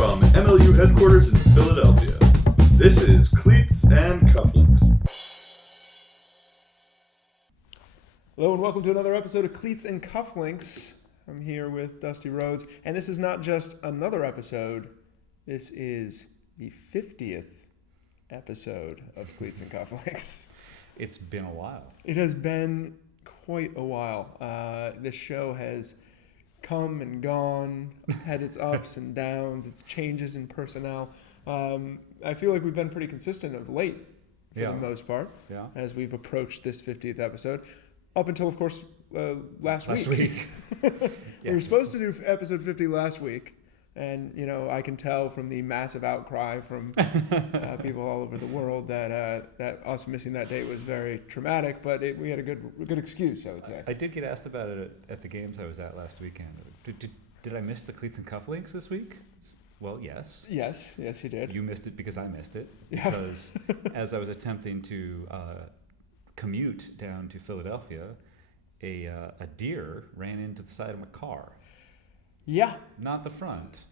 From MLU headquarters in Philadelphia, this is Cleats and Cufflinks. Hello and welcome to another episode of Cleats and Cufflinks. I'm here with Dusty Rhodes, and this is not just another episode, this is the 50th episode of Cleats and Cufflinks. It's been a while. It has been quite a while. This show has come and gone, had its ups and downs, its changes in personnel. I feel like we've been pretty consistent of late, for the most part, as we've approached this 50th episode. Up until, of course, last week. Yes. We were supposed to do episode 50 last week, and I can tell from the massive outcry from people all over the world that us missing that date was very traumatic. But we had a good excuse, I would say. I did get asked about it at the games I was at last weekend. Did I miss the Cleats and Cufflinks this week? Well, yes. Yes, you did. You missed it because I missed it. Yeah. Because as I was attempting to commute down to Philadelphia, a deer ran into the side of my car. Yeah. Not the front,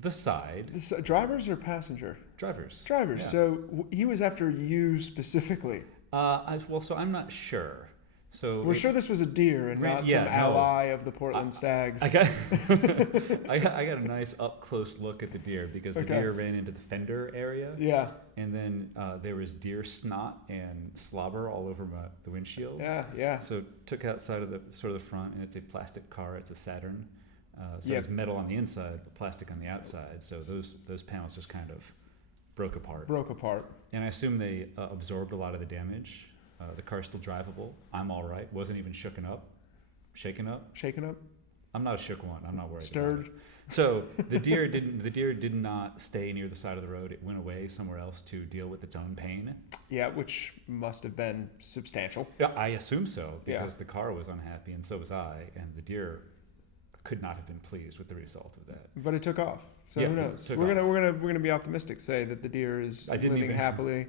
the side. Drivers or passenger? Drivers. Drivers. Yeah. So he was after you specifically. So I'm not sure. So We're sure this was a deer and not some ally of the Portland Stags. I got a nice up close look at the deer because the deer ran into the fender area. Yeah. And then there was deer snot and slobber all over the windshield. Yeah. So took outside of the front, and it's a plastic car. It's a Saturn. So it's metal on the inside, but plastic on the outside. So those panels just kind of broke apart. And I assume they absorbed a lot of the damage. The car's still drivable. I'm all right. Wasn't even shaken up. Shaken up? I'm not a shook one. I'm not worried. Stirred? About it. So the deer did not stay near the side of the road. It went away somewhere else to deal with its own pain. Yeah, which must have been substantial. Yeah, I assume so because the car was unhappy and so was I, and the deer could not have been pleased with the result of that. But it took off. So who knows? We're gonna be optimistic. Say that the deer is living happily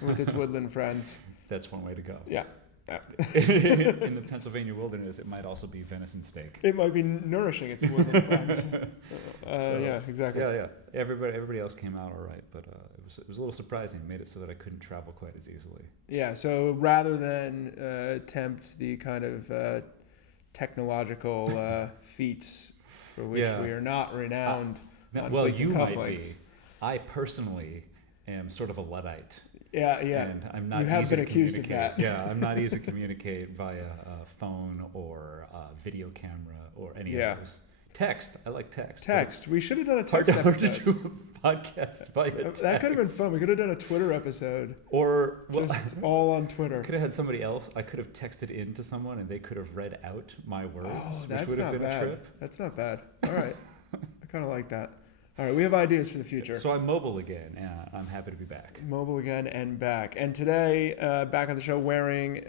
with its woodland friends. That's one way to go. Yeah. In the Pennsylvania wilderness, it might also be venison steak. It might be nourishing its woodland friends. Yeah, exactly. Yeah. Everybody else came out all right, but it was a little surprising. It made it so that I couldn't travel quite as easily. Yeah. So rather than attempt the kind of technological feats for which we are not renowned. Well, you might be. I personally am sort of a Luddite. Yeah. And I'm not. You have been accused of that. Yeah, I'm not easy to communicate via phone or video camera or any of those. Text. I like text. Text. We should have done a text episode. To do a podcast via text. That could have been fun. We could have done a Twitter episode. Or just all on Twitter. Could have had somebody else. I could have texted in to someone and they could have read out my words, which would have been a trip. That's not bad. All right. I kind of like that. All right, we have ideas for the future. So I'm mobile again, and I'm happy to be back. Mobile again and back. And today, back on the show wearing,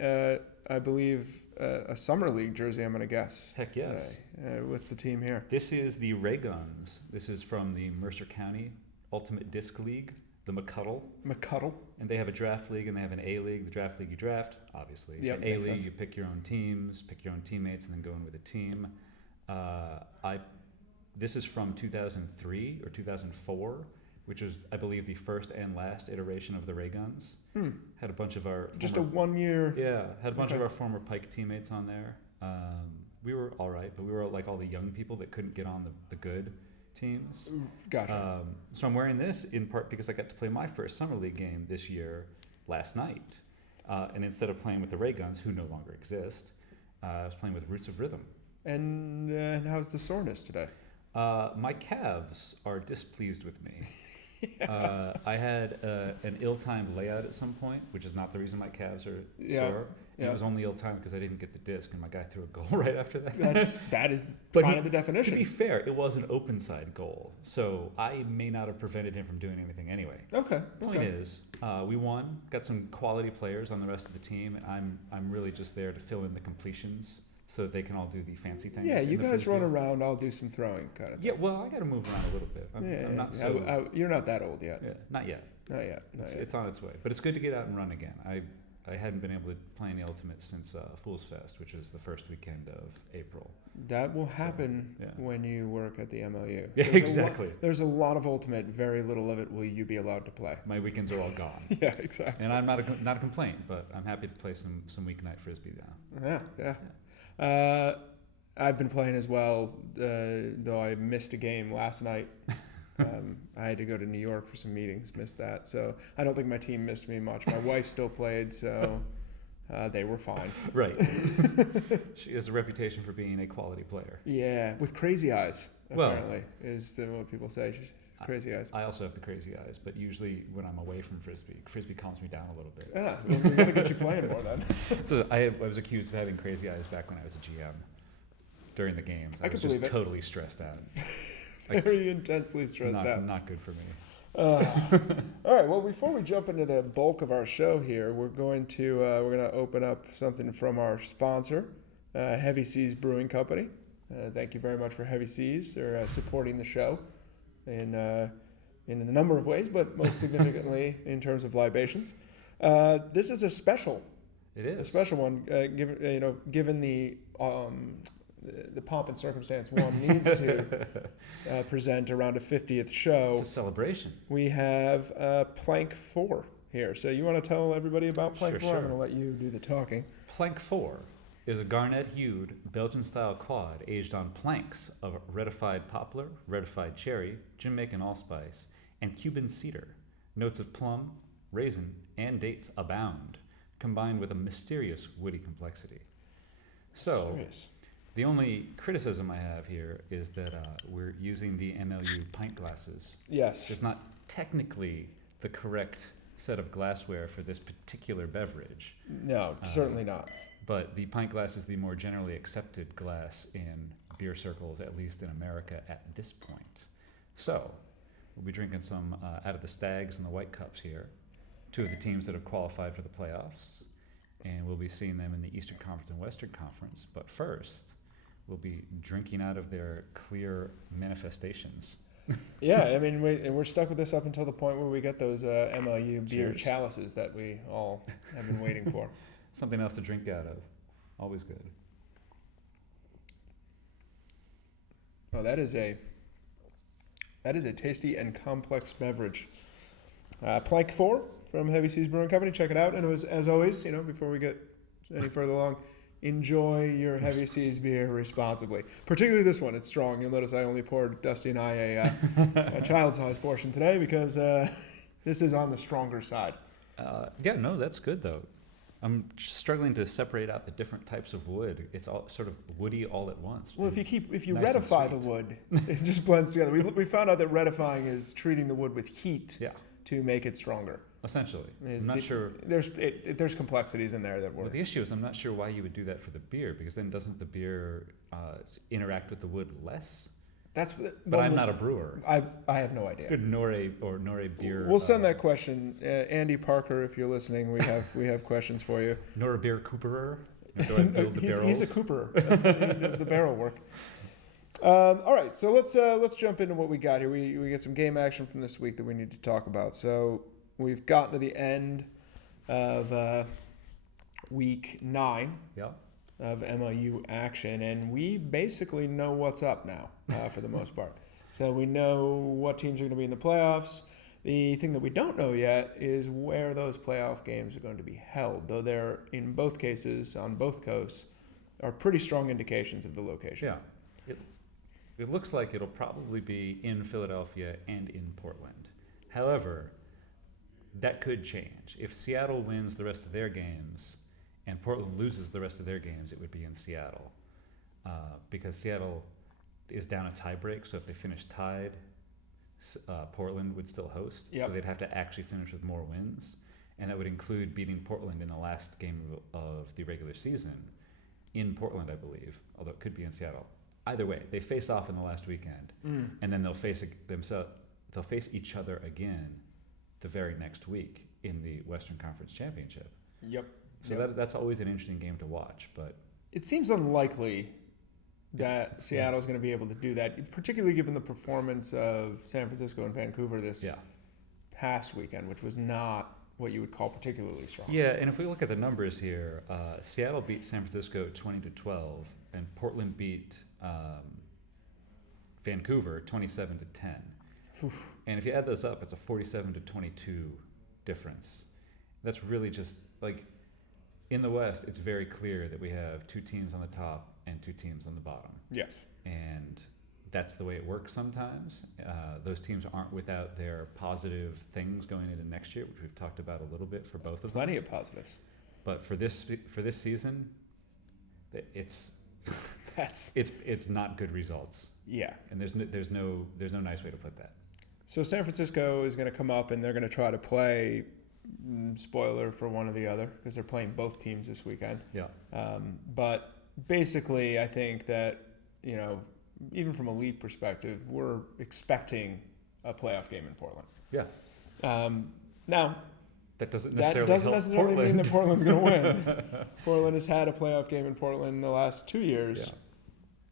I believe, a Summer League jersey, I'm going to guess. Heck yes. What's the team here? This is the Ray Guns. This is from the Mercer County Ultimate Disc League, the McCuddle. And they have a draft league, and they have an A league. The draft league you draft, obviously. Yep, the A league, you pick your own teams, pick your own teammates, and then go in with a team. This is from 2003 or 2004, which was, I believe, the first and last iteration of the Ray Guns. Had a bunch of our a 1 year. Yeah, had a bunch of our former Pike teammates on there. We were all right, but we were like all the young people that couldn't get on the good teams. Gotcha. So I'm wearing this in part because I got to play my first Summer League game this year last night, and instead of playing with the Ray Guns, who no longer exist, I was playing with Roots of Rhythm. And how's the soreness today? My calves are displeased with me. I had an ill-timed layout at some point, which is not the reason my calves are sore. It was only ill-timed because I didn't get the disc, and my guy threw a goal right after that. That is kind of the definition. To be fair, it was an open-side goal, so I may not have prevented him from doing anything anyway. Okay. Point is, we won, got some quality players on the rest of the team, and I'm really just there to fill in the completions so that they can all do the fancy things. Yeah, you guys run around, I'll do some throwing kind of thing. Yeah, well, I got to move around a little bit. I'm not so... You're not that old yet. Yeah, not yet. Not yet. It's on its way. But it's good to get out and run again. I I hadn't been able to play any Ultimate since Fool's Fest, which is the first weekend of April. That will happen when you work at the MLU. Yeah, exactly. There's a lot of Ultimate. Very little of it will you be allowed to play. My weekends are all gone. Yeah, exactly. And I'm not a complaint, but I'm happy to play some weeknight Frisbee now. Yeah. I've been playing as well, though I missed a game last night. I had to go to New York for some meetings, missed that. So I don't think my team missed me much. My wife still played, so they were fine. Right. She has a reputation for being a quality player. Yeah, with crazy eyes, apparently, is what people say. She's crazy eyes. I also have the crazy eyes, but usually when I'm away from Frisbee calms me down a little bit. Yeah, well, we got to get you playing more then. So I was accused of having crazy eyes back when I was a GM. During the games, I was just totally stressed out. Very intensely stressed out. Not good for me. All right. Well, before we jump into the bulk of our show here, we're going to open up something from our sponsor, Heavy Seas Brewing Company. Thank you very much for Heavy Seas. They're supporting the show in a number of ways, but most significantly in terms of libations. This is a special. It is a special one. Given the pomp and circumstance one needs to present around a 50th show. It's a celebration. We have Plank 4 here. So you want to tell everybody about Plank 4? Sure. I'm going to let you do the talking. Plank 4 is a garnet-hued Belgian-style quad aged on planks of ratified poplar, ratified cherry, Jamaican allspice, and Cuban cedar. Notes of plum, raisin, and dates abound, combined with a mysterious woody complexity. So... Serious. The only criticism I have here is that we're using the MLU pint glasses. Yes. It's not technically the correct set of glassware for this particular beverage. No, certainly not. But the pint glass is the more generally accepted glass in beer circles, at least in America at this point. So we'll be drinking some out of the Stags and the White Cups here, two of the teams that have qualified for the playoffs. And we'll be seeing them in the Eastern Conference and Western Conference. But first... we'll be drinking out of their clear manifestations. Yeah, I mean, we're stuck with this up until the point where we get those MLU beer chalices that we all have been waiting for. Something else to drink out of. Always good. Oh, that is a tasty and complex beverage. Plank 4 from Heavy Seas Brewing Company. Check it out. And it was, as always, before we get any further along, enjoy your Heavy Seas beer responsibly. Particularly this one. It's strong. You'll notice I only poured Dusty and I a child-sized portion today because this is on the stronger side. That's good, though. I'm struggling to separate out the different types of wood. It's all sort of woody all at once. Well, if you ratify the wood, it just blends together. We found out that ratifying is treating the wood with heat to make it stronger. Essentially. I'm not sure. There's complexities in there that work. Well, the issue is I'm not sure why you would do that for the beer, because then doesn't the beer interact with the wood less? But I'm not a brewer. I have no idea. Good, nor a beer. We'll send that question, Andy Parker, if you're listening. We have questions for you. Nor a beer cooperer. Do I build the barrels? He's a cooperer. That's what he does the barrel work. All right, so let's jump into what we got here. We get some game action from this week that we need to talk about. So we've gotten to the end of week 9. Yeah. Of MLU action, and we basically know what's up now for the most part. So we know what teams are going to be in the playoffs. The thing that we don't know yet is where those playoff games are going to be held, though they're, in both cases, on both coasts, are pretty strong indications of the location. Yeah. It looks like it'll probably be in Philadelphia and in Portland. However, that could change. If Seattle wins the rest of their games and Portland loses the rest of their games, it would be in Seattle. Because Seattle is down a tiebreak, so if they finish tied, Portland would still host. Yep. So they'd have to actually finish with more wins. And that would include beating Portland in the last game of the regular season in Portland, I believe, although it could be in Seattle. Either way, they face off in the last weekend, and then they'll face each other again the very next week in the Western Conference Championship. Yep. So that's always an interesting game to watch, but it seems unlikely that Seattle's going to be able to do that, particularly given the performance of San Francisco and Vancouver this past weekend, which was not what you would call particularly strong. Yeah, and if we look at the numbers here, Seattle beat San Francisco 20-12, and Portland beat Vancouver 27-10. Oof. And if you add those up, it's a 47-22 difference. That's really just like in the West, it's very clear that we have two teams on the top and two teams on the bottom. Yes. And that's the way it works sometimes. Those teams aren't without their positive things going into next year, which we've talked about a little bit for both of them. Plenty of positives. But for this season, it's it's not good results. Yeah. And there's no nice way to put that. So San Francisco is going to come up and they're going to try to play. Spoiler for one or the other because they're playing both teams this weekend. Yeah. But basically, I think that even from a league perspective, we're expecting a playoff game in Portland. Yeah. Now, that doesn't necessarily mean that Portland's going to win. Portland has had a playoff game in Portland in the last 2 years. Yeah.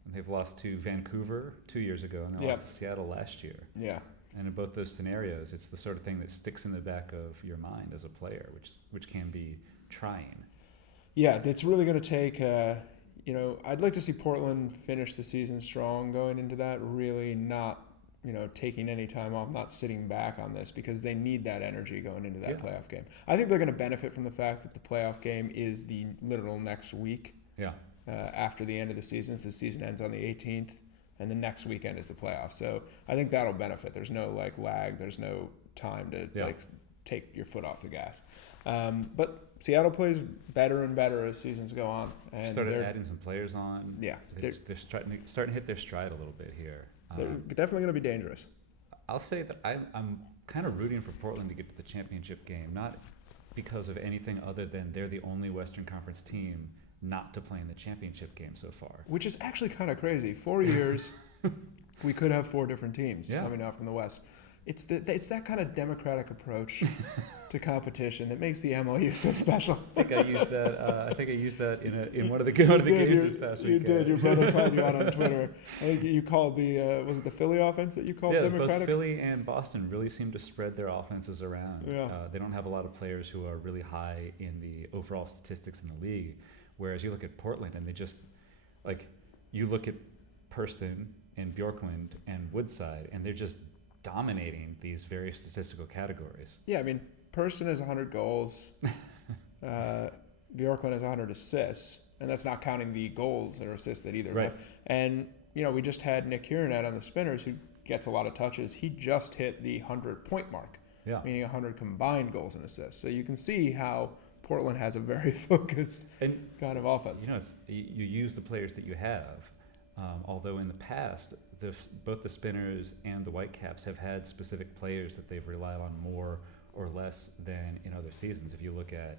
And they've lost to Vancouver 2 years ago, and they lost to Seattle last year. Yeah. And in both those scenarios, it's the sort of thing that sticks in the back of your mind as a player, which can be trying. Yeah, it's really going to take. I'd like to see Portland finish the season strong going into that. Really not, taking any time off, not sitting back on this because they need that energy going into that playoff game. I think they're going to benefit from the fact that the playoff game is the literal next week. Yeah. After the end of the season, so the season ends on the 18th. And the next weekend is the playoffs. So I think that'll benefit. There's no lag. There's no time to take your foot off the gas. But Seattle plays better and better as seasons go on. And started adding some players on. Yeah. They're starting to hit their stride a little bit here. They're definitely going to be dangerous. I'll say that I'm kind of rooting for Portland to get to the championship game, not because of anything other than they're the only Western Conference team not to play in the championship game so far. Which is actually kind of crazy. 4 years, we could have 4 different teams coming out from the West. It's that kind of democratic approach to competition that makes the MLU so special. I think I used that in one of the games this past week. You did. Your brother called you out on Twitter. I think you called was it the Philly offense that you called democratic? Both Philly and Boston really seem to spread their offenses around. Yeah. They don't have a lot of players who are really high in the overall statistics in the league. Whereas you look at Portland and they just, you look at Purston and Bjorklund and Woodside and they're just dominating these various statistical categories. Yeah, I mean, Purston has 100 goals. Bjorklund has 100 assists. And that's not counting the goals or assists that either. Right. And, we just had Nick Kieranat on the Spinners who gets a lot of touches. He just hit the 100-point mark, meaning 100 combined goals and assists. So you can see how Portland has a very focused kind of offense. You use the players that you have, although in the past, both the Spinners and the Whitecaps have had specific players that they've relied on more or less than in other seasons. If you look at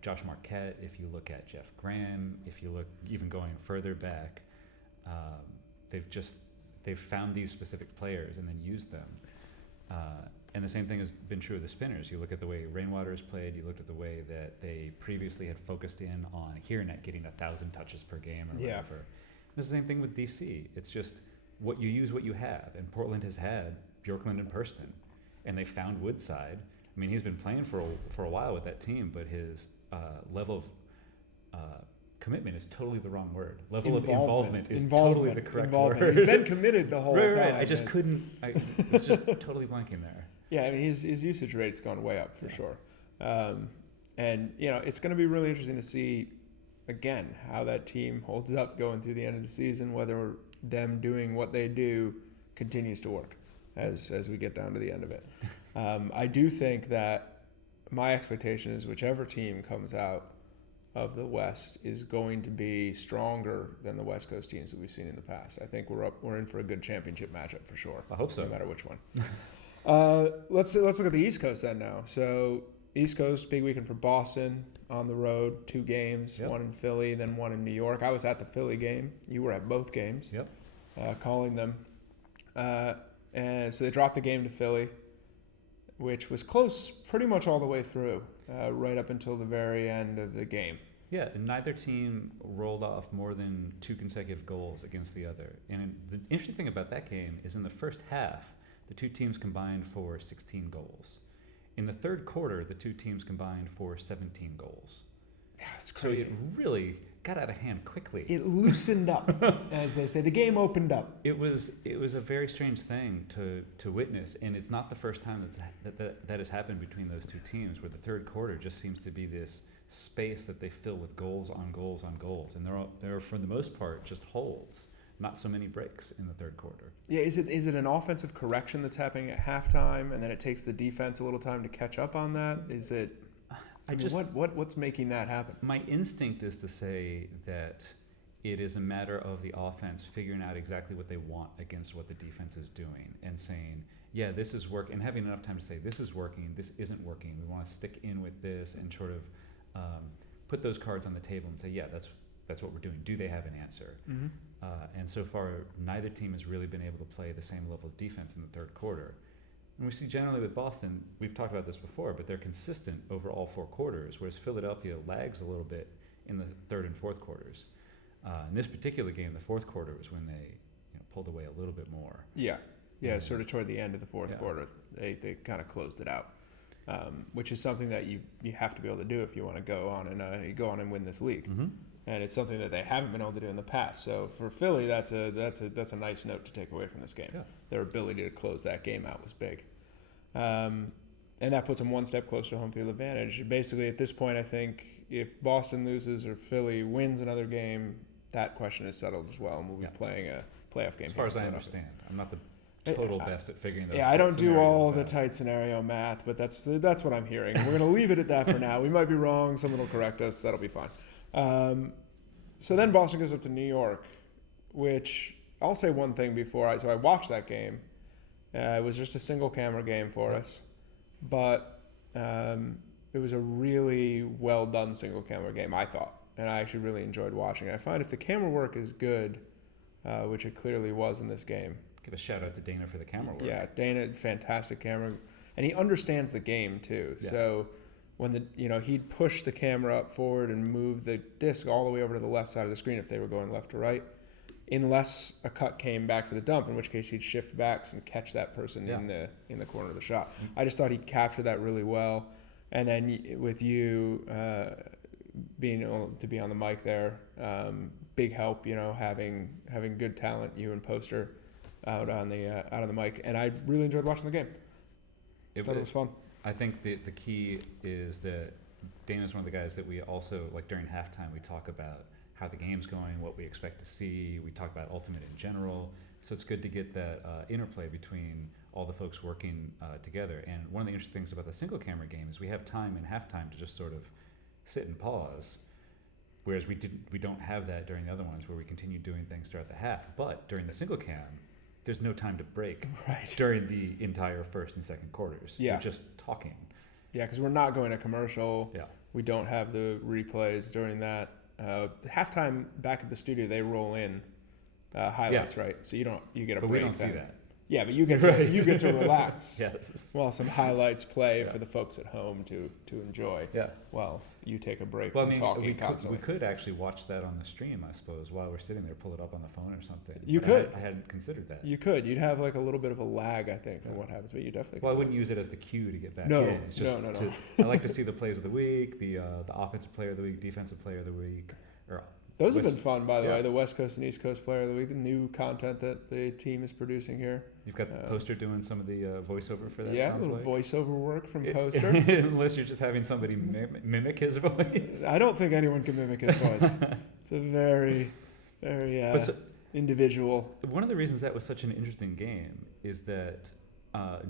Josh Marquette, if you look at Jeff Graham, if you look even going further back, they've found these specific players and then used them. And the same thing has been true of the Spinners. You look at the way Rainwater has played. You looked at the way that they previously had focused in on Kieranat getting 1,000 touches per game or whatever. It's the same thing with DC. It's just what you use, what you have. And Portland has had Bjorklund and Purston, and they found Woodside. I mean, he's been playing for a while with that team, but his level of commitment is totally the wrong word. Level of involvement is totally the correct word. He's been committed the whole time. Right. I just couldn't. It's just totally blanking there. Yeah, I mean, his usage rate's gone way up for sure. And, it's going to be really interesting to see, again, how that team holds up going through the end of the season, whether them doing what they do continues to work as we get down to the end of it. I do think that my expectation is whichever team comes out of the West is going to be stronger than the West Coast teams that we've seen in the past. I think we're in for a good championship matchup for sure. I hope so. No matter which one. Let's look at the East Coast then now. So East Coast, big weekend for Boston on the road, 2 games, one in Philly, then one in New York. I was at the Philly game. You were at both games. Yep. Calling them. And so they dropped the game to Philly, which was close pretty much all the way through, right up until the very end of the game. Yeah, and neither team rolled off more than 2 consecutive goals against the other. And the interesting thing about that game is in the first half, the 2 teams combined for 16 goals. In the third quarter, the two teams combined for 17 goals. Yeah, it's crazy. So it really got out of hand quickly. It loosened up, as they say. The game opened up. It was a very strange thing to witness, and it's not the first time that has happened between those two teams, where the third quarter just seems to be this space that they fill with goals on goals on goals, and they're for the most part just holds, not so many breaks in the third quarter. Yeah, is it an offensive correction that's happening at halftime, and then it takes the defense a little time to catch up on that? Is it? What's making that happen? My instinct is to say that it is a matter of the offense figuring out exactly what they want against what the defense is doing, and saying, yeah, this is working, and having enough time to say, this is working, this isn't working, we want to stick in with this, and sort of put those cards on the table and say, yeah, that's what we're doing. Do they have an answer? Mm-hmm. And so far, neither team has really been able to play the same level of defense in the third quarter. And we see generally with Boston, we've talked about this before, but they're consistent over all four quarters, whereas Philadelphia lags a little bit in the third and fourth quarters. In this particular game, the fourth quarter was when they pulled away a little bit more. Yeah, sort of toward the end of the fourth quarter, they kind of closed it out, which is something that you have to be able to do if you want to go on and win this league. Mm-hmm. And it's something that they haven't been able to do in the past. So for Philly, that's a nice note to take away from this game. Yeah. Their ability to close that game out was big, and that puts them one step closer to home field advantage. Basically, at this point, I think if Boston loses or Philly wins another game, that question is settled as well, and we'll be playing a playoff game. As far as I understand, I'm not the total best at figuring those. Yeah, I don't do all the tight scenario math, but that's what I'm hearing. We're going to leave it at that for now. We might be wrong. Someone will correct us. That'll be fine. So then Boston goes up to New York, which I'll say one thing before I watched that game. It was just a single camera game for us, but it was a really well done single camera game, I thought, and I actually really enjoyed watching it. I find if the camera work is good, which it clearly was in this game. Give a shout out to Dana for the camera work. Yeah, Dana, fantastic camera, and he understands the game too. Yeah. So when he'd push the camera up forward and move the disc all the way over to the left side of the screen if they were going left to right, unless a cut came back for the dump, in which case he'd shift backs and catch that person in the corner of the shot. Mm-hmm. I just thought he'd capture that really well. And then with you being able to be on the mic there, big help. Having good talent, you and Poster out on the mic, and I really enjoyed watching the game. Thought it was fun. I think the key is that Dana's one of the guys that we also, like during halftime, we talk about how the game's going, what we expect to see. We talk about Ultimate in general. So it's good to get that interplay between all the folks working together. And one of the interesting things about the single camera game is we have time in halftime to just sort of sit and pause, whereas we don't have that during the other ones where we continue doing things throughout the half. But during the single cam, there's no time to break during the entire first and second quarters. Yeah. We're just talking. Yeah, because we're not going to commercial. Yeah. We don't have the replays during that. Halftime back at the studio, they roll in highlights, right? So you get a break. But we don't see that. Yeah, but you get to relax. Yes. While some highlights play for the folks at home to enjoy. Yeah. While you take a break from talking constantly. We could actually watch that on the stream, I suppose, while we're sitting there, pull it up on the phone or something. You could. I hadn't considered that. You could. You'd have like a little bit of a lag, I think, from what happens, but you definitely. Well, I wouldn't use it as the cue to get back in. It's just no. I like to see the plays of the week, the offensive player of the week, defensive player of the week, or. Those have been fun, by the way. The West Coast and East Coast Player of the Week, the new content that the team is producing here. You've got Poster doing some of the voiceover for that. Yeah, a little voiceover work from Poster. Unless you're just having somebody mimic his voice. I don't think anyone can mimic his voice. It's a very, very individual. One of the reasons that was such an interesting game is that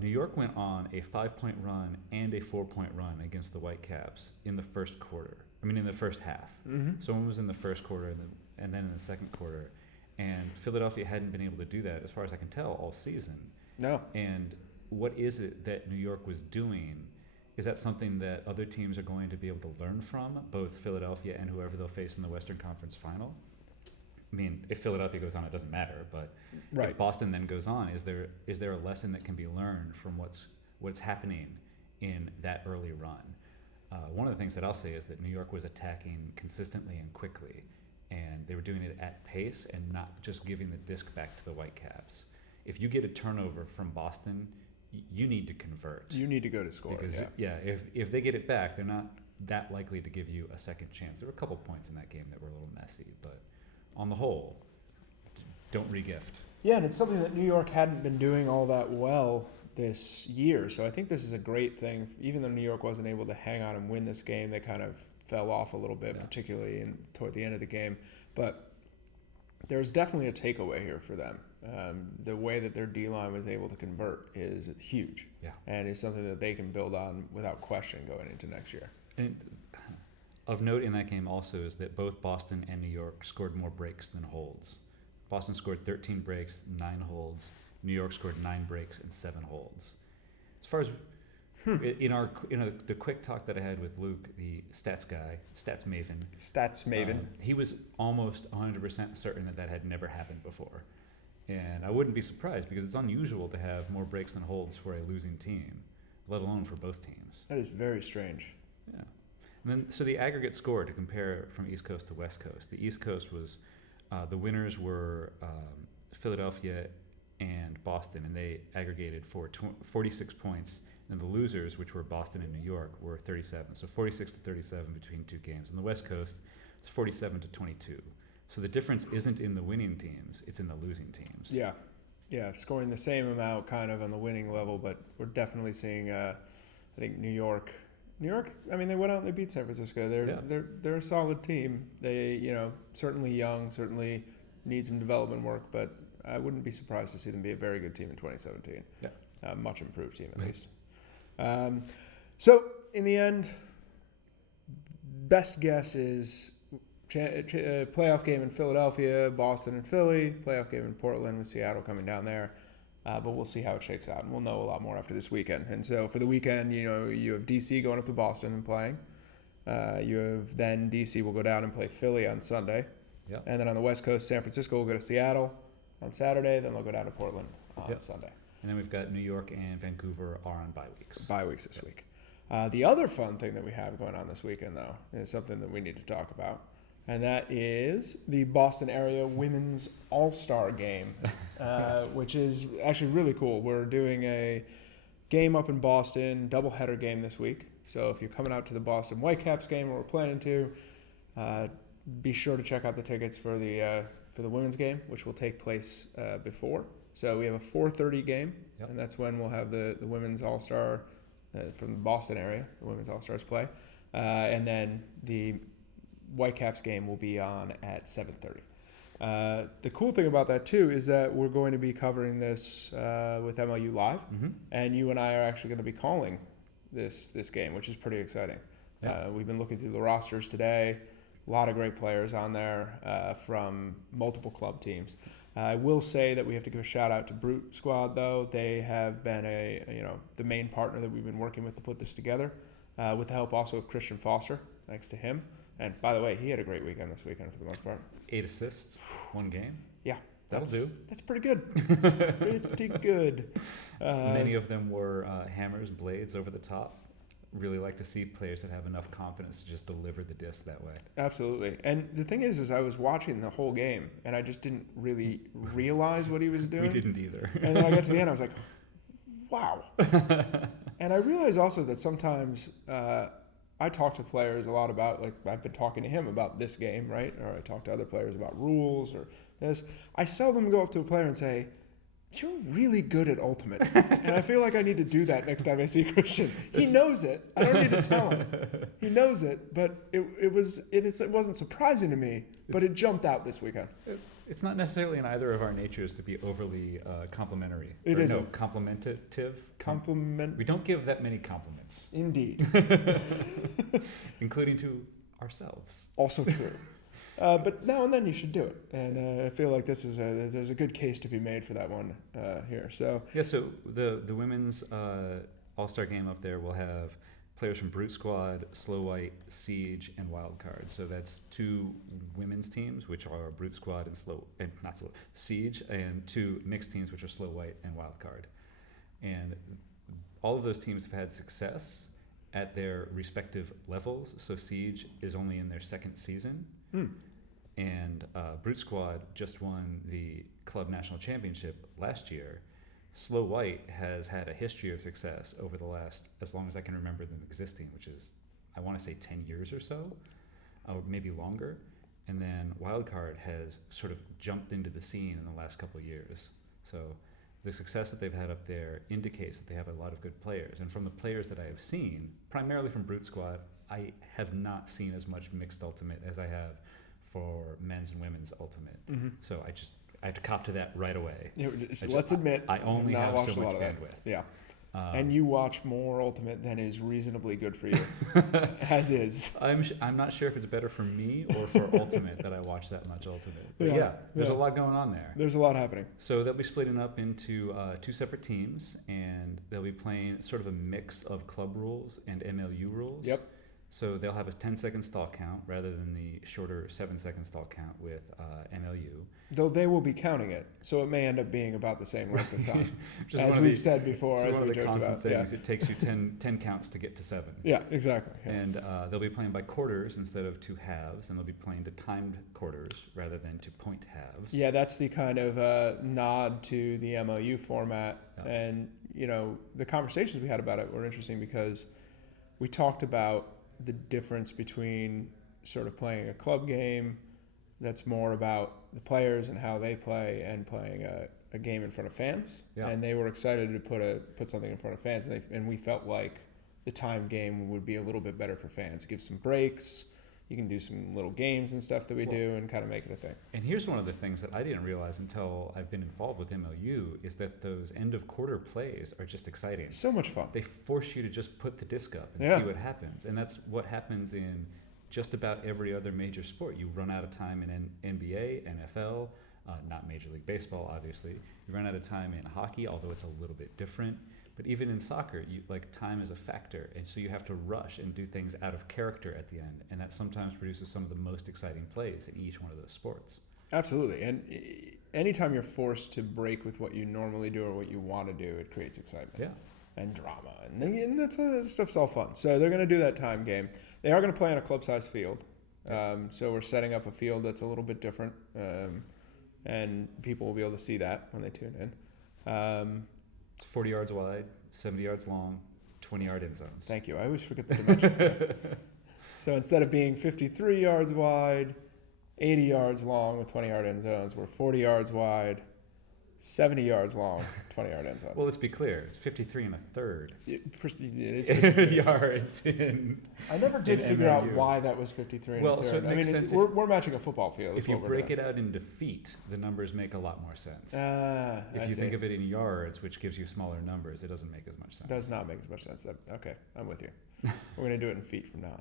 New York went on a 5-point run and a 4-point run against the Whitecaps in the first quarter. In the first half. Mm-hmm. So one was in the first quarter and then in the second quarter. And Philadelphia hadn't been able to do that, as far as I can tell, all season. No. And what is it that New York was doing? Is that something that other teams are going to be able to learn from, both Philadelphia and whoever they'll face in the Western Conference Final? If Philadelphia goes on, it doesn't matter. But if Boston then goes on, is there a lesson that can be learned from what's happening in that early run? One of the things that I'll say is that New York was attacking consistently and quickly, and they were doing it at pace and not just giving the disc back to the Whitecaps. If you get a turnover from Boston, you need to convert. You need to go to score. Because if they get it back, they're not that likely to give you a second chance. There were a couple points in that game that were a little messy, but on the whole, don't regift. Yeah, and it's something that New York hadn't been doing all that well this year. So I think this is a great thing. Even though New York wasn't able to hang on and win this game, they kind of fell off a little bit, particularly toward the end of the game. But there's definitely a takeaway here for them. The way that their D-line was able to convert is huge, and is something that they can build on without question going into next year. And of note in that game also is that both Boston and New York scored more breaks than holds. Boston scored 13 breaks, 9 holds. New York scored 9 breaks and 7 holds. As far as in the quick talk that I had with Luke, the stats maven, he was almost 100% certain that had never happened before. And I wouldn't be surprised because it's unusual to have more breaks than holds for a losing team, let alone for both teams. That is very strange. Yeah. And then, so the aggregate score to compare from East Coast to West Coast. The East Coast was, the winners were Philadelphia and Boston, and they aggregated for 46 points. And the losers, which were Boston and New York, were 37. So 46 to 37 between two games. And the West Coast was 47 to 22. So the difference isn't in the winning teams, it's in the losing teams. Yeah, scoring the same amount kind of on the winning level, but we're definitely seeing, I think New York, I mean, they went out and they beat San Francisco. They're a solid team. They, certainly young, certainly need some development work, but I wouldn't be surprised to see them be a very good team in 2017. Yeah. Much improved team, at least. So, in the end, best guess is playoff game in Philadelphia, Boston and Philly, playoff game in Portland with Seattle coming down there. But we'll see how it shakes out, and we'll know a lot more after this weekend. And so for the weekend, you have DC going up to Boston and playing. You have then DC will go down and play Philly on Sunday. Yep. And then on the West Coast, San Francisco will go to Seattle on Saturday. Then they'll go down to Portland on Sunday. And then we've got New York and Vancouver are on bye weeks. Bye weeks this week. The other fun thing that we have going on this weekend, though, is something that we need to talk about. And that is the Boston area Women's All-Star Game, which is actually really cool. We're doing a game up in Boston, doubleheader game this week. So if you're coming out to the Boston Whitecaps game, or we're planning to, be sure to check out the tickets for the women's game, which will take place before. So we have a 4:30 game, and that's when we'll have the Women's All-Star from the Boston area, the Women's All-Stars play. And then the Whitecaps game will be on at 7:30. The cool thing about that too is that we're going to be covering this with MLU Live, and you and I are actually going to be calling this game, which is pretty exciting. We've been looking through the rosters today. A lot of great players on there from multiple club teams. I will say that we have to give a shout out to Brute Squad, though. They have been the main partner that we've been working with to put this together, with the help also of Christian Foster, thanks to him. And by the way, he had a great weekend this weekend for the most part. 8 assists, 1 game. Yeah. That'll do. That's pretty good. That's pretty good. Many of them were hammers, blades over the top. Really like to see players that have enough confidence to just deliver the disc that way. Absolutely. And the thing is I was watching the whole game, and I just didn't really realize what he was doing. We didn't either. And then I got to the end, I was like, wow. And I realized also that sometimes I talk to players a lot about, like, I've been talking to him about this game, right? Or I talk to other players about rules or this. I seldom go up to a player and say, you're really good at Ultimate. And I feel like I need to do that next time I see Christian. He knows it. I don't need to tell him. He knows it, but it wasn't surprising to me, but it jumped out this weekend. It's not necessarily in either of our natures to be overly complimentary. It isn't. No, complimentative. Compliment. We don't give that many compliments. Indeed. Including to ourselves. Also true. But now and then you should do it, and I feel like there's a good case to be made for that one here. So so the women's All-Star game up there will have players from Brute Squad, Slow White, Siege, and Wild Card. So that's 2 women's teams, which are Brute Squad and Siege, and 2 mixed teams, which are Slow White and Wild Card. And all of those teams have had success at their respective levels. So Siege is only in their 2nd season. And Brute Squad just won the club national championship last year. Slow White has had a history of success over the last, as long as I can remember them existing, which is, I want to say 10 years or so, or maybe longer. And then Wildcard has sort of jumped into the scene in the last couple of years. So the success that they've had up there indicates that they have a lot of good players. And from the players that I have seen, primarily from Brute Squad, I have not seen as much mixed Ultimate as I have for men's and women's Ultimate. Mm-hmm. So I have to cop to that right away. Let's admit, I only not have so watched a much lot of that. bandwidth. Yeah. And you watch more Ultimate than is reasonably good for you, as is. I'm not sure if it's better for me or for Ultimate that I watch that much Ultimate. But yeah, there's a lot going on there. There's a lot happening. So they'll be splitting up into 2 separate teams, and they'll be playing sort of a mix of club rules and MLU rules. Yep. So they'll have a 10-second stall count rather than the shorter 7-second stall count with MLU. Though they will be counting it, so it may end up being about the same length of time. As we've said before, as we joked about. Things. Yeah. It takes you 10 counts to get to 7. Yeah, exactly. Yeah. And they'll be playing by quarters instead of 2 halves, and they'll be playing to timed quarters rather than to point halves. Yeah, that's the kind of nod to the MLU format. Yeah. And, the conversations we had about it were interesting because we talked about the difference between sort of playing a club game that's more about the players and how they play and playing a game in front of fans. Yeah. And they were excited to put something in front of fans, and we felt like the time game would be a little bit better for fans. Give some breaks. You can do some little games and stuff that we do and kind of make it a thing. And here's one of the things that I didn't realize until I've been involved with MLU is that those end of quarter plays are just exciting. So much fun. They force you to just put the disc up and see what happens. And that's what happens in just about every other major sport. You run out of time in NBA, NFL, not Major League Baseball, obviously. You run out of time in hockey, although it's a little bit different. But even in soccer, time is a factor, and so you have to rush and do things out of character at the end, and that sometimes produces some of the most exciting plays in each one of those sports. Absolutely, and anytime you're forced to break with what you normally do or what you want to do, it creates excitement. Yeah. And drama, and that stuff's all fun. So they're going to do that time game. They are going to play on a club-sized field, so we're setting up a field that's a little bit different, and people will be able to see that when they tune in. It's 40 yards wide, 70 yards long, 20-yard end zones. Thank you. I always forget the dimensions. So instead of being 53 yards wide, 80 yards long with 20-yard end zones, we're 40 yards wide, 70 yards long, 20-yard end zones. Well, let's be clear. It's 53 and a third. It is 53 yards in. I never did figure out why that was 53 and a third. So it makes sense. We're matching a football field. If you break it out into feet, the numbers make a lot more sense. If you think of it in yards, which gives you smaller numbers, it doesn't make as much sense. Does not make as much sense. Okay, I'm with you. We're going to do it in feet from now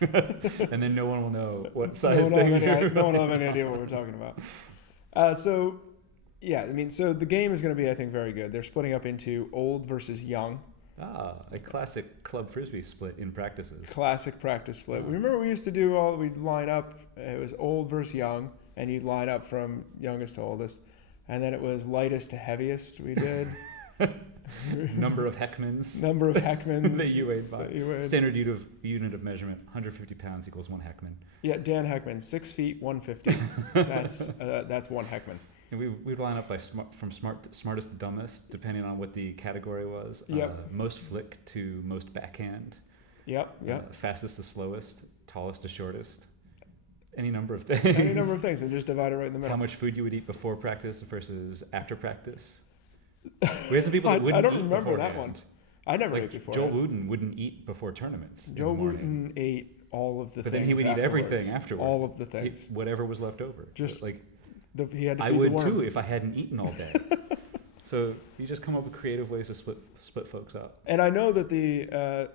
on. And then no one will know what size thing no one will have any idea what we're talking about. So the game is going to be, I think, very good. They're splitting up into old versus young. A classic club frisbee split in practices. Classic practice split. Oh. Remember we used to do we'd line up, it was old versus young, and you'd line up from youngest to oldest. And then it was lightest to heaviest we did. Number of Heckmans. that you weighed by. Standard unit of measurement, 150 pounds equals 1 Heckman. Yeah, Dan Heckman, 6 feet, 150. That's 1 Heckman. And we'd line up by smartest to dumbest, depending on what the category was. Yep. Most flick to most backhand. Yep. Fastest to slowest, tallest to shortest. Any number of things. And just divide it right in the middle. How much food you would eat before practice versus after practice. We had some people that wouldn't I don't eat remember that beforehand. one. I never ate before. Joel Wooten wouldn't eat before tournaments. Joe Wooten ate all of the things. But then he would eat everything afterwards. All of the things. Whatever was left over. Just like he had to I feed would the worm. too if I hadn't eaten all day. So you just come up with creative ways to split folks up. And I know that the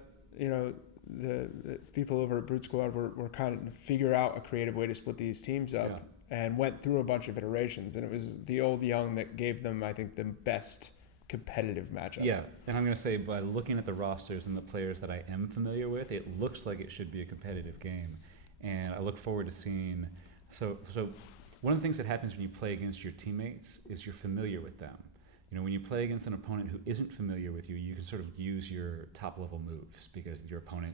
people over at Brute Squad were kind of figure out a creative way to split these teams up and went through a bunch of iterations. And it was the old young that gave them, I think, the best competitive matchup. Yeah, and I'm going to say by looking at the rosters and the players that I am familiar with, it looks like it should be a competitive game. And I look forward to seeing... So one of the things that happens when you play against your teammates is you're familiar with them. When you play against an opponent who isn't familiar with you, you can sort of use your top-level moves because your opponent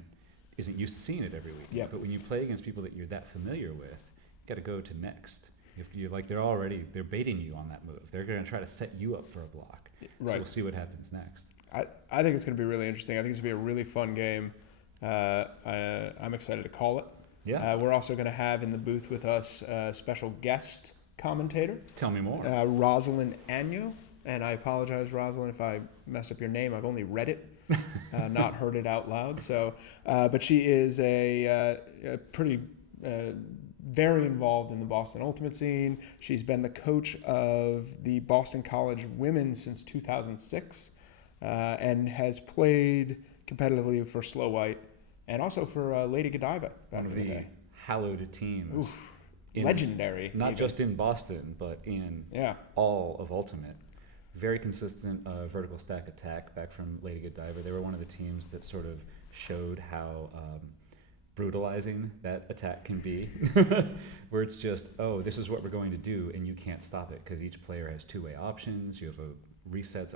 isn't used to seeing it every week. Yeah. But when you play against people that you're that familiar with, you got to go to next. They're baiting you on that move. They're going to try to set you up for a block. Right. So we'll see what happens next. I think it's going to be really interesting. I think it's going to be a really fun game. I'm excited to call it. Yeah. We're also going to have in the booth with us a special guest commentator. Tell me more. Rosalind Agnew. And I apologize, Rosalind, if I mess up your name. I've only read it, not heard it out loud. So, but she is a pretty very involved in the Boston Ultimate scene. She's been the coach of the Boston College women since 2006, and has played competitively for Slow White and also for Lady Godiva. One of the hallowed teams. Oof, legendary. Not even. just in Boston, but in all of Ultimate. Very consistent vertical stack attack back from Lady Godiva. They were one of the teams that sort of showed how brutalizing that attack can be, where it's just, oh, this is what we're going to do, and you can't stop it because each player has two-way options. You have resets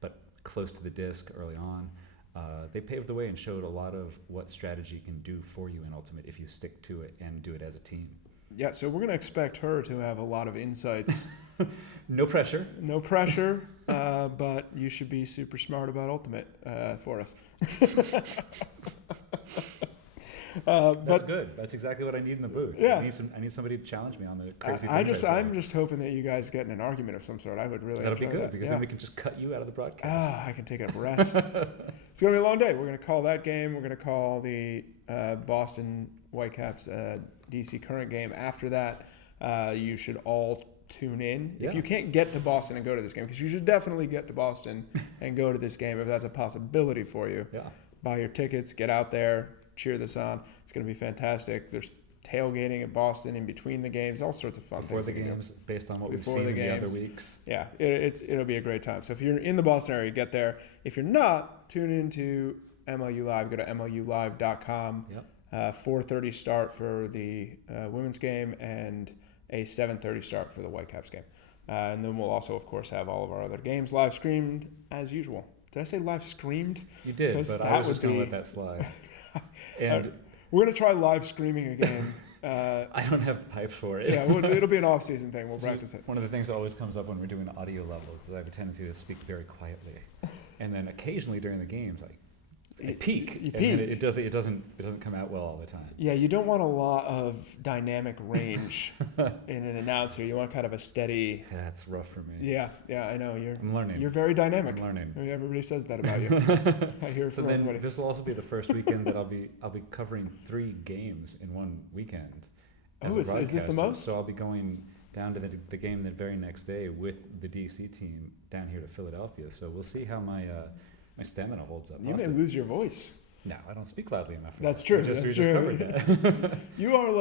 but close to the disc early on. They paved the way and showed a lot of what strategy can do for you in Ultimate if you stick to it and do it as a team. Yeah, so we're going to expect her to have a lot of insights. No pressure. No pressure, but you should be super smart about Ultimate for us. That's good. That's exactly what I need in the booth. Yeah. I need somebody to challenge me on the crazy things I'm just hoping that you guys get in an argument of some sort. I would really That'll be good, that. because then we can just cut you out of the broadcast. I can take a rest. It's going to be a long day. We're going to call that game. We're going to call the Boston Whitecaps DC Current game. After that, you should all tune in. Yeah. If you can't get to Boston and go to this game, because you should definitely get to Boston and go to this game if that's a possibility for you. Yeah. Buy your tickets, get out there, cheer this on. It's going to be fantastic. There's tailgating at Boston in between the games, all sorts of fun Before things. the games, based on what Before we've seen the in the games. other weeks. Yeah, it'll be a great time. So if you're in the Boston area, get there. If you're not, tune into MLU Live. Go to MLUlive.com. Yep. 4:30 start for the women's game and a 7:30 start for the Whitecaps game. And then we'll also, of course, have all of our other games live streamed as usual. Did I say live streamed? You did, but I was just going to let that slide. And we're going to try live streaming again. I don't have the pipes for it. Yeah, it'll be an off-season thing. We'll practice it. One of the things that always comes up when we're doing the audio levels is I have a tendency to speak very quietly, and then occasionally during the games, I peak. You and peak. Then it doesn't come out well all the time. Yeah, you don't want a lot of dynamic range in an announcer. You want kind of a steady. Yeah, it's rough for me. Yeah, I know. I'm learning. You're very dynamic. I'm learning. I mean, everybody says that about you. I hear it So from then everybody. this will also be the first weekend that I'll be covering 3 games in one weekend. Oh, is this the broadcaster. most? So I'll be going down to the game the very next day with the DC team down here to Philadelphia. So we'll see how my stamina holds up. You may lose your voice. No, I don't speak loudly enough. That's true. We just true. covered that. You're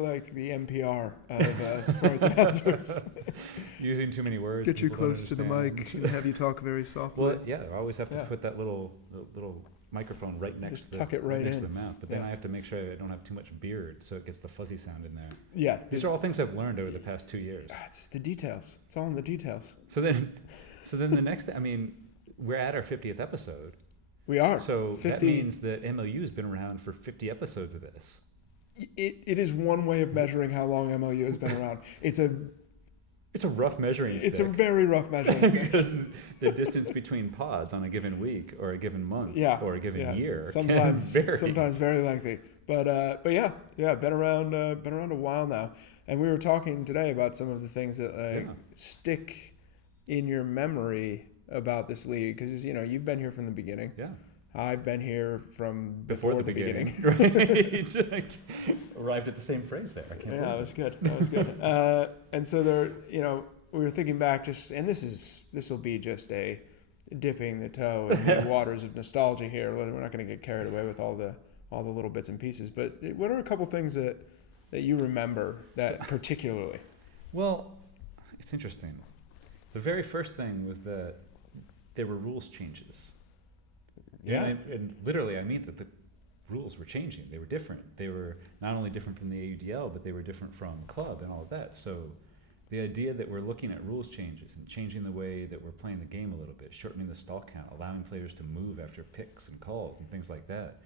like the NPR of sports announcers. Using too many words. Get you people don't close to the understand. mic and have you talk very softly. Well, yeah, I always have to put that little microphone right next to tuck it right next in. to the mouth. But then I have to make sure I don't have too much beard, so it gets the fuzzy sound in there. Yeah, These are all things I've learned over the past 2 years. It's the details. It's all in the details. So then the next, we're at our 50th episode. We are. So 50. that means that MLU has been around for 50 episodes of this. It is one way of measuring how long MLU has been around. It's a rough measuring stick. It's a very rough measuring stick. Because the distance between pods on a given week or a given month or a given year sometimes can vary. Sometimes very lengthy. But been around a while now. And we were talking today about some of the things that stick in your memory about this league, because you've been here from the beginning. Yeah. I've been here from before the beginning. Right. Arrived at the same phrase there. I can't believe That was good. And so we were thinking back and this will be just a dipping the toe in the waters of nostalgia here. We're not going to get carried away with all the little bits and pieces. But what are a couple things that you remember that particularly? Well, it's interesting. The very first thing was that there were rules changes. Yeah. And literally, I mean that the rules were changing. They were different. They were not only different from the AUDL, but they were different from club and all of that. So the idea that we're looking at rules changes and changing the way that we're playing the game a little bit, shortening the stall count, allowing players to move after picks and calls and things like that,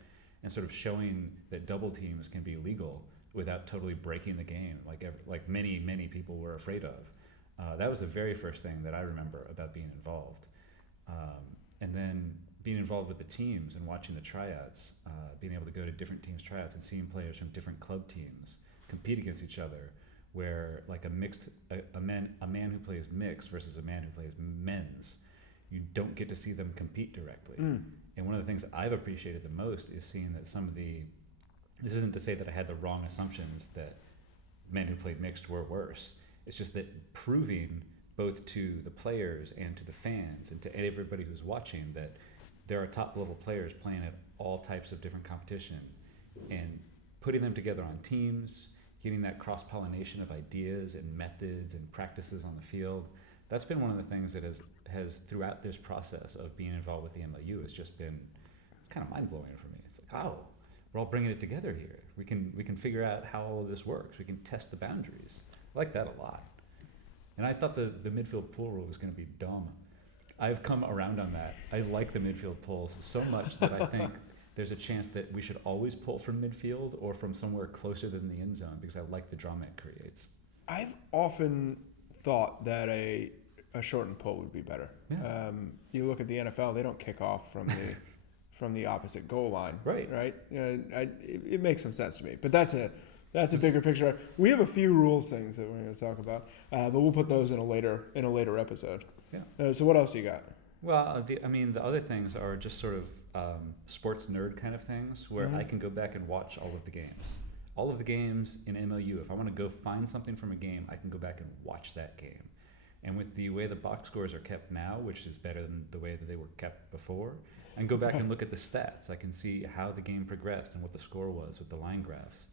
and sort of showing that double teams can be legal without totally breaking the game, like many people were afraid of. That was the very first thing that I remember about being involved. And then being involved with the teams and watching the tryouts, being able to go to different teams' tryouts and seeing players from different club teams compete against each other, where like a man who plays mixed versus a man who plays men's, you don't get to see them compete directly. And one of the things I've appreciated the most is seeing that this isn't to say that I had the wrong assumptions that men who played mixed were worse. It's just that proving both to the players and to the fans and to everybody who's watching that there are top level players playing at all types of different competition, and putting them together on teams, getting that cross-pollination of ideas and methods and practices on the field. That's been one of the things that has throughout this process of being involved with the MLU has just been, it's kind of mind-blowing for me. It's like, oh, we're all bringing it together here. We can figure out how all of this works. We can test the boundaries. I like that a lot. And I thought the midfield pull rule was going to be dumb. I've come around on that. I like the midfield pulls so much that I think there's a chance that we should always pull from midfield or from somewhere closer than the end zone, because I like the drama it creates. I've often thought that a shortened pull would be better. Yeah. You look at the NFL; they don't kick off from the from the opposite goal line. Right. It makes some sense to me, but that's a bigger picture. We have a few rules things that we're going to talk about, but we'll put those in a later episode. Yeah. So what else you got? Well, the other things are just sort of sports nerd kind of things where I can go back and watch all of the games. All of the games in MLU, if I want to go find something from a game, I can go back and watch that game. And with the way the box scores are kept now, which is better than the way that they were kept before, I can go back and look at the stats. I can see how the game progressed and what the score was with the line graphs.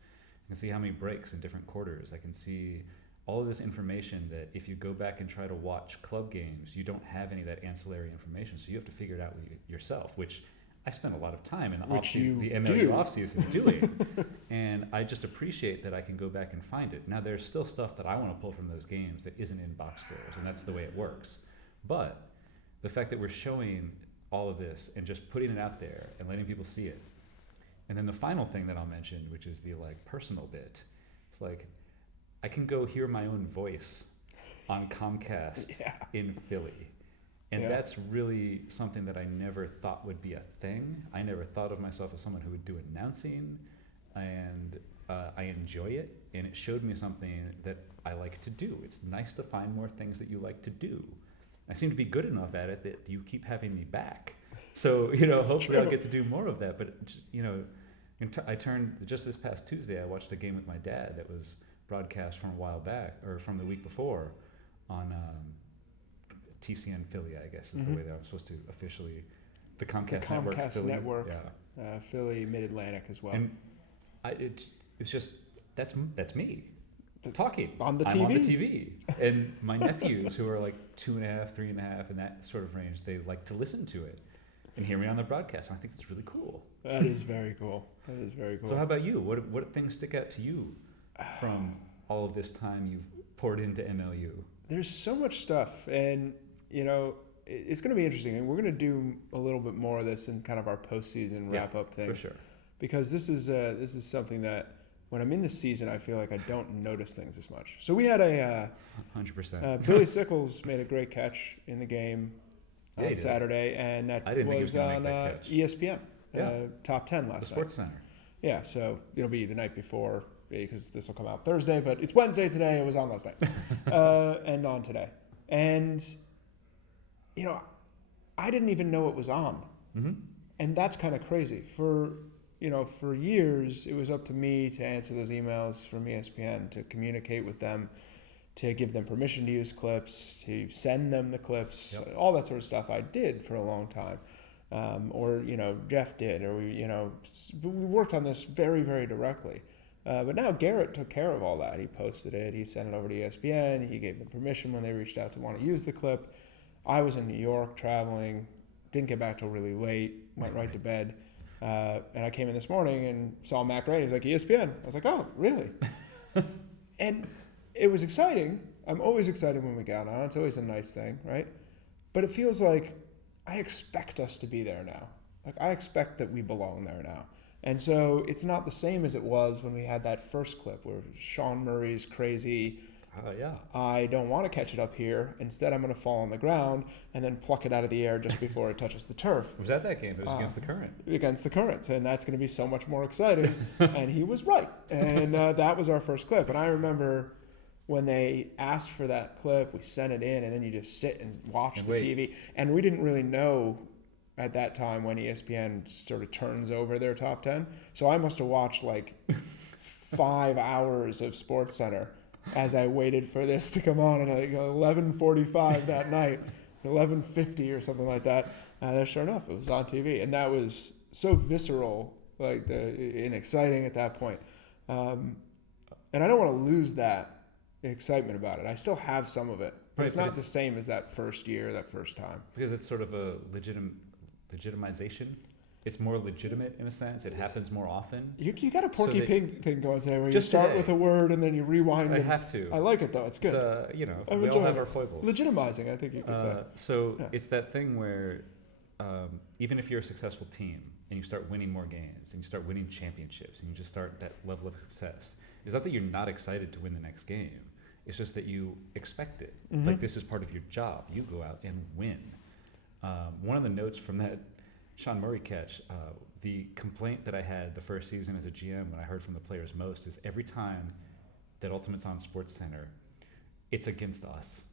I can see how many breaks in different quarters. I can see all of this information that if you go back and try to watch club games, you don't have any of that ancillary information. So you have to figure it out yourself, which I spent a lot of time in the off-season, the MLU off-season doing. And I just appreciate that I can go back and find it. Now, there's still stuff that I want to pull from those games that isn't in box scores, and that's the way it works. But the fact that we're showing all of this and just putting it out there and letting people see it. And then the final thing that I'll mention, which is the personal bit, it's like I can go hear my own voice on Comcast in Philly. And that's really something that I never thought would be a thing. I never thought of myself as someone who would do announcing, and I enjoy it, and it showed me something that I like to do. It's nice to find more things that you like to do. I seem to be good enough at it that you keep having me back. So, hopefully I'll get to do more of that. But, I turned, just this past Tuesday, I watched a game with my dad that was broadcast from a while back, or from the week before, on TCN Philly, I guess is the way that I'm supposed to officially, the Comcast Network, Philly, Mid-Atlantic as well. And it's just, that's me talking. On the TV? I'm on the TV. And my nephews, who are 2.5, 3.5, in that sort of range, they like to listen to it and hear me on the broadcast. And I think it's really cool. That is very cool. So how about you? What things stick out to you from all of this time you've poured into MLU? There's so much stuff, and it's going to be interesting, and we're going to do a little bit more of this in kind of our postseason wrap-up thing. For sure. Because this is something that when I'm in the season, I feel like I don't notice things as much. So we had 100%. Billy Sickles made a great catch in the game on Saturday, and that was on ESPN, top 10 last night. The Sports Center. Yeah, so it'll be the night before, because this will come out Thursday, but it's Wednesday today. It was on last night, and on today. And I didn't even know it was on, and that's kind of crazy. For years, it was up to me to answer those emails from ESPN, to communicate with them, to give them permission to use clips, to send them the clips, all that sort of stuff I did for a long time. Or Jeff did, or we worked on this very, very directly. But now Garrett took care of all that. He posted it, he sent it over to ESPN, he gave them permission when they reached out to want to use the clip. I was in New York traveling, didn't get back till really late, went right to bed. And I came in this morning and saw Matt Gray. He's like, ESPN. I was like, oh, really? And it was exciting. I'm always excited when we got on. It's always a nice thing, right? But it feels like I expect us to be there now. I expect that we belong there now. And so it's not the same as it was when we had that first clip where Sean Murray's crazy, I don't want to catch it up here. Instead, I'm going to fall on the ground and then pluck it out of the air just before it touches the turf. It was at that game. It was against the current. Against the current. And that's going to be so much more exciting. And he was right. And that was our first clip. And I remember when they asked for that clip, we sent it in, and then you just sit and watch the TV. And we didn't really know at that time when ESPN sort of turns over their top 10. So I must have watched like 5 hours of SportsCenter as I waited for this to come on, and like 11:45 that night, 11:50 or something like that. Sure enough, it was on TV, and that was so visceral, and exciting at that point. And I don't want to lose that excitement about it. I still have some of it, but it's not the same as that first year, that first time. Because it's sort of a legitimization. It's more legitimate in a sense. It happens more often. You got a Porky Pig thing going today where you start with a word and then you rewind. I have to. I like it though. It's good. We all have our foibles. Legitimizing, I think you could say. It's that thing where even if you're a successful team and you start winning more games and you start winning championships and you just start that level of success, it's not that you're not excited to win the next game. It's just that you expect it. Mm-hmm. Like this is part of your job. You go out and win. One of the notes from that Sean Murray catch, the complaint that I had the first season as a GM when I heard from the players most is every time that Ultimate's on SportsCenter, it's against us.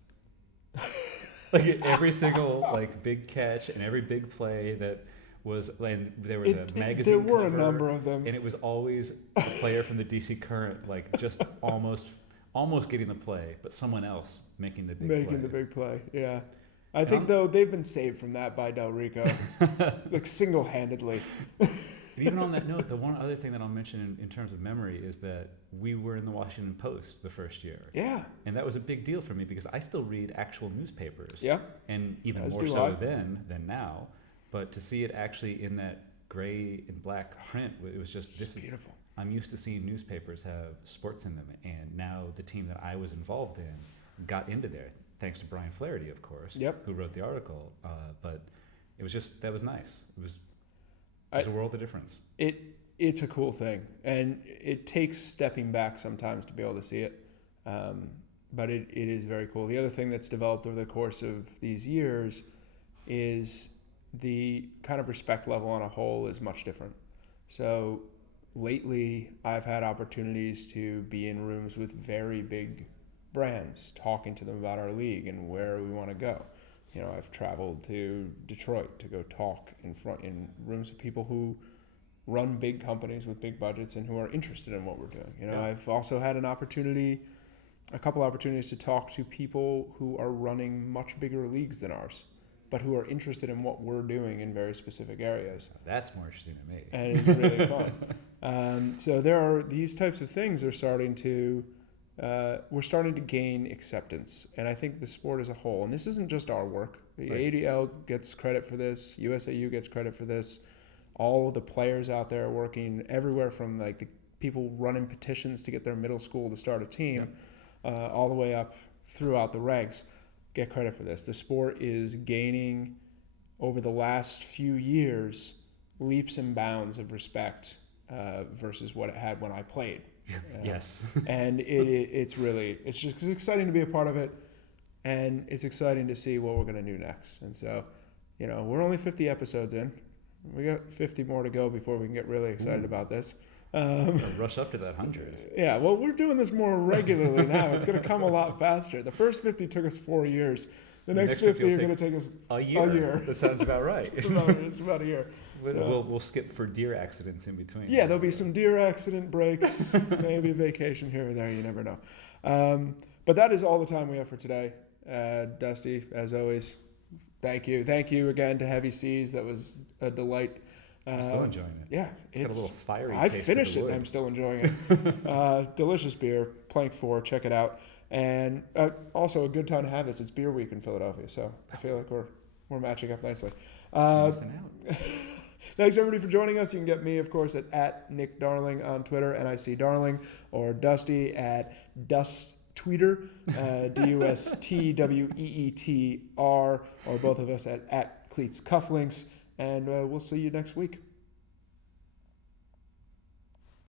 Like every single big catch and every big play that was, and there was a magazine there were cover, a number of them, and it was always a player from the DC Current, just almost getting the play, but someone else making the big play. Yeah. I think, though, they've been saved from that by Del Rico, single-handedly. Even on that note, the one other thing that I'll mention in terms of memory is that we were in the Washington Post the first year. Yeah. And that was a big deal for me because I still read actual newspapers. Yeah. And even more so then than now. But to see it actually in that gray and black print, it was just beautiful. I'm used to seeing newspapers have sports in them, and now the team that I was involved in got into there. Thanks to Brian Flaherty, of course, who wrote the article. But it was that was nice. It was a world of difference. It's a cool thing, and it takes stepping back sometimes to be able to see it. But it is very cool. The other thing that's developed over the course of these years is the kind of respect level on a whole is much different. So lately, I've had opportunities to be in rooms with very big brands, talking to them about our league and where we want to go. I've traveled to Detroit to go talk in rooms with people who run big companies with big budgets and who are interested in what we're doing. I've also had a couple opportunities to talk to people who are running much bigger leagues than ours, but who are interested in what we're doing in very specific areas. That's more interesting to me. And it's really fun. So there are these types of things are starting to we're starting to gain acceptance, and I think the sport as a whole, and this isn't just our work, the ADL gets credit for this, USAU gets credit for this, all of the players out there are working everywhere from the people running petitions to get their middle school to start a team, all the way up throughout the ranks, get credit for this. The sport is gaining, over the last few years, leaps and bounds of respect versus what it had when I played. Yes. And it's just exciting to be a part of it, and it's exciting to see what we're going to do next. And so, we're only 50 episodes in. We got 50 more to go before we can get really excited about this. Rush up to that 100. Yeah, well, we're doing this more regularly now. It's going to come a lot faster. The first 50 took us 4 years. The next 50 are going to take us a year. That sounds about right. It's about a year. We'll skip for deer accidents in between. Yeah, there'll be some deer accident breaks, maybe a vacation here or there. You never know. But that is all the time we have for today. Dusty, as always, thank you. Thank you again to Heavy Seas. That was a delight. I'm still enjoying it. Yeah. It's got a little fiery I taste finished to the it wood. and I'm still enjoying it. Delicious beer, Plank 4, check it out. And also a good time to have this. It's Beer Week in Philadelphia, so I feel like we're matching up nicely. Thanks everybody for joining us. You can get me, of course, at Nick Darling on Twitter, NIC Darling, or Dusty at DustTweeter, DUSTWEETR, or both of us at Cleats Cufflinks. And we'll see you next week.